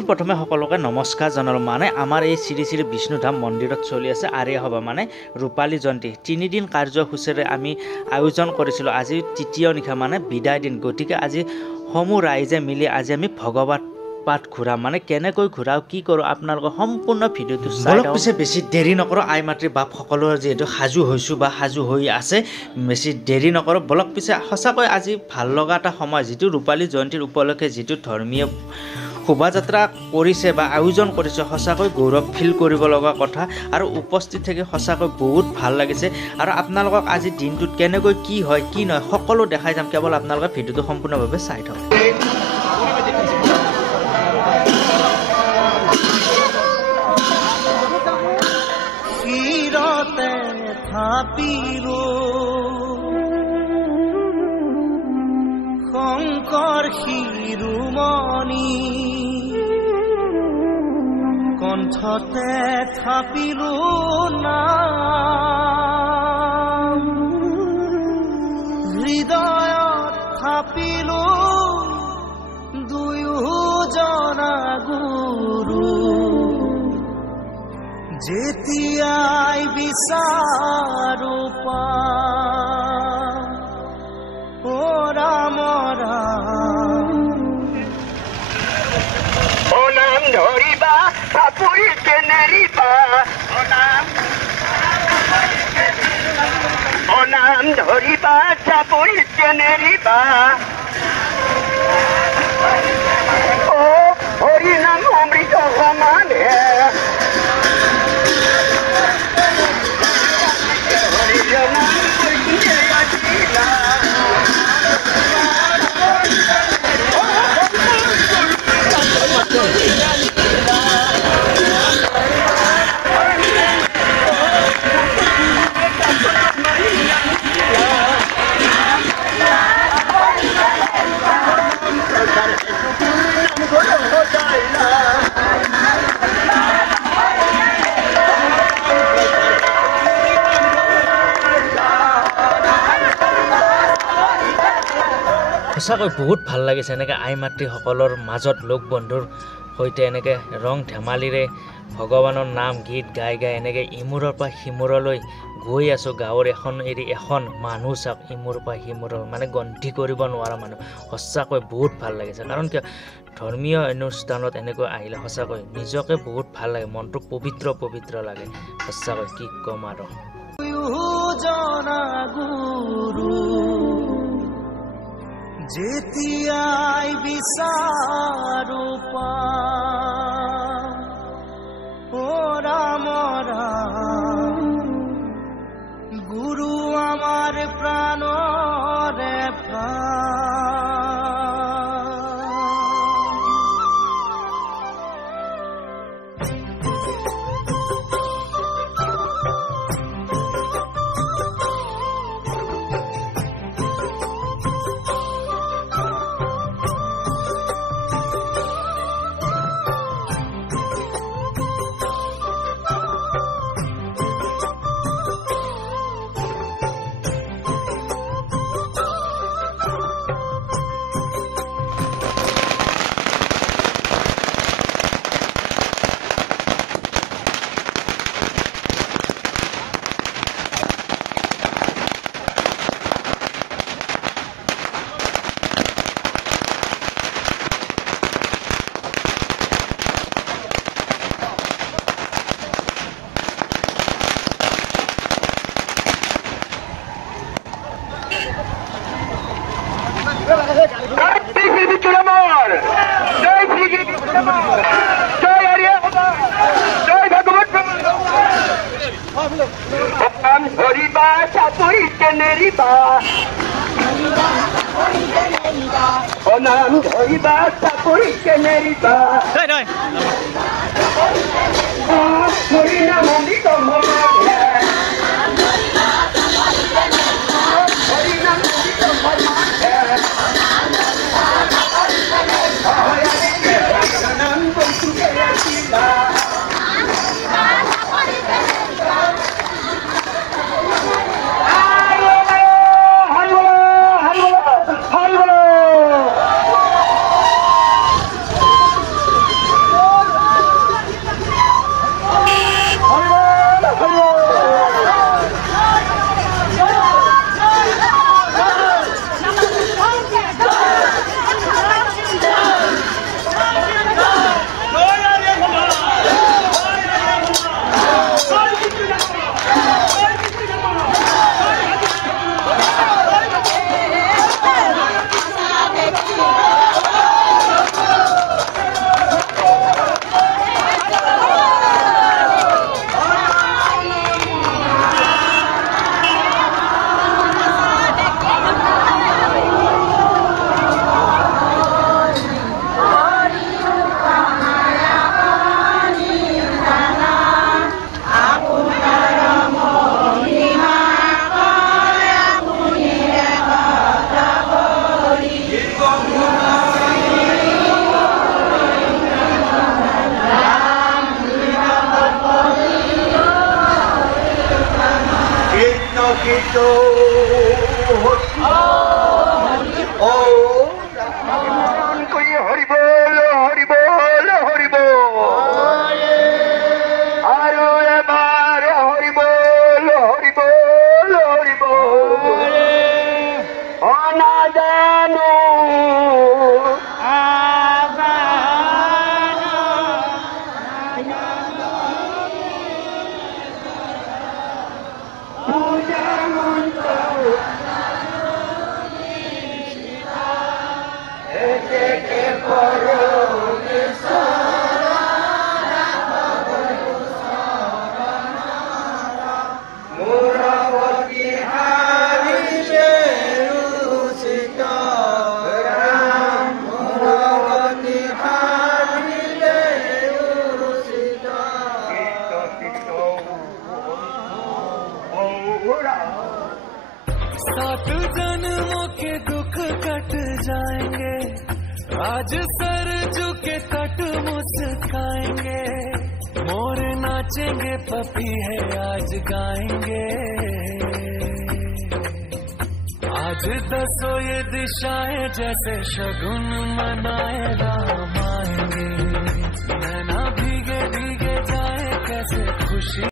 পোনপ্ৰথমে সকলোকে নমস্কাৰ জনালোঁ। মানে আমাৰ এই শ্ৰী শ্ৰী বিষ্ণুধাম মন্দিৰত চলি আছে আৰ্য সভা, মানে ৰূপালী জয়ন্তী 3 দিন কাৰ্যসূচীৰে আমি আয়োজন কৰিছিলোঁ। আজি তৃতীয় নিশা মানে বিদায় দিন। গতিকে আজি সমূহ ৰাইজে মিলি আজি আমি ভগৱত পাঠ ঘূৰাম। মানে কেনেকৈ ঘূৰাওঁ, কি কৰোঁ, আপোনালোকৰ সম্পূৰ্ণ ভিডিঅ'টো চাই লওক। পিছে বেছি দেৰি নকৰোঁ, আই মাতৃ বাপ সকলোৰে যিহেতু সাজু হৈছোঁ বা সাজু হৈ আছে, বেছি দেৰি নকৰোঁ বলক। পিছে সঁচাকৈ আজি ভাল লগা এটা সময়, যিটো ৰূপালী জয়ন্তীৰ উপলক্ষে যিটো ধৰ্মীয় শোভাযাত্ৰা কৰিছে বা আয়োজন কৰিছে, সঁচাকৈ গৌৰৱ ফিল কৰিব লগা কথা। আৰু উপস্থিত থাকি সঁচাকৈ বহুত ভাল লাগিছে। আৰু আপোনালোকক আজি দিনটোত কেনেকৈ কি হয় কি নহয় সকলো দেখাই যাম, কেৱল আপোনালোকে ভিডিঅ'টো সম্পূৰ্ণভাৱে চাই থাকক। শংকৰ শিৰোমণি কণ্ঠতে থাপিলো নাম, হৃদয়ত থাপিলো দুয়োজনা গুৰু, যেতিয়াই বিচাৰো ৰাম ৰাম। ও নাম ধৰিবা চাপৰিতে নেৰিবা, ও নাম ধৰিবা চাপৰিতে নেৰিবা, ও হৰি নাম অমৃত সমানে, সঁচাকৈ বহুত ভাল লাগিছে এনেকৈ আই মাতৃসকলৰ মাজত লগ বন্ধুৰ সৈতে এনেকৈ ৰং ধেমালিৰে ভগৱানৰ নাম গীত গাই গাই এনেকৈ ইমূৰৰ পৰা সিমূৰলৈ গৈ আছোঁ। গাঁৱৰ এখন এৰি এখন মানুহ চাওক, ইমূৰৰ পৰা সিমূৰৰ, মানে গন্তি কৰিব নোৱাৰা মানুহ। সঁচাকৈ বহুত ভাল লাগিছে। কাৰণ কিয়, ধৰ্মীয় অনুষ্ঠানত এনেকৈ আহিলে সঁচাকৈ নিজকে বহুত ভাল লাগে, মনটো পবিত্ৰ পবিত্ৰ লাগে। সঁচাকৈ কি ক'ম আৰু। যেতিয়াই বিচাৰো ও ৰাম ৰাম, গুৰু আমাৰ প্ৰাণৰে প্ৰাণ। ধরিবা চাপরিতে নেরিবা, ও নাম ধরিবা চাপরিতে নেরিবা, হরি নাম অমৃত সমানে, হরি নাম অমৃত সমানে, নাম বন্ধুকে রাখিবা। Krishna Oh Ram koi Hari Bol Hari Bol Hari Bol Aru ebar Hari Bol Hari Bol Hari Bol Ona janu सात जन्मों के दुख कट जाएंगे आज सर झुके तट मुस्काएंगे मोर नाचेंगे पपी है आज गाएंगे आज दसो ये दिशाएं जैसे शगुन मनाए राम आएंगे नैना भीगे भीगे जाए कैसे खुशी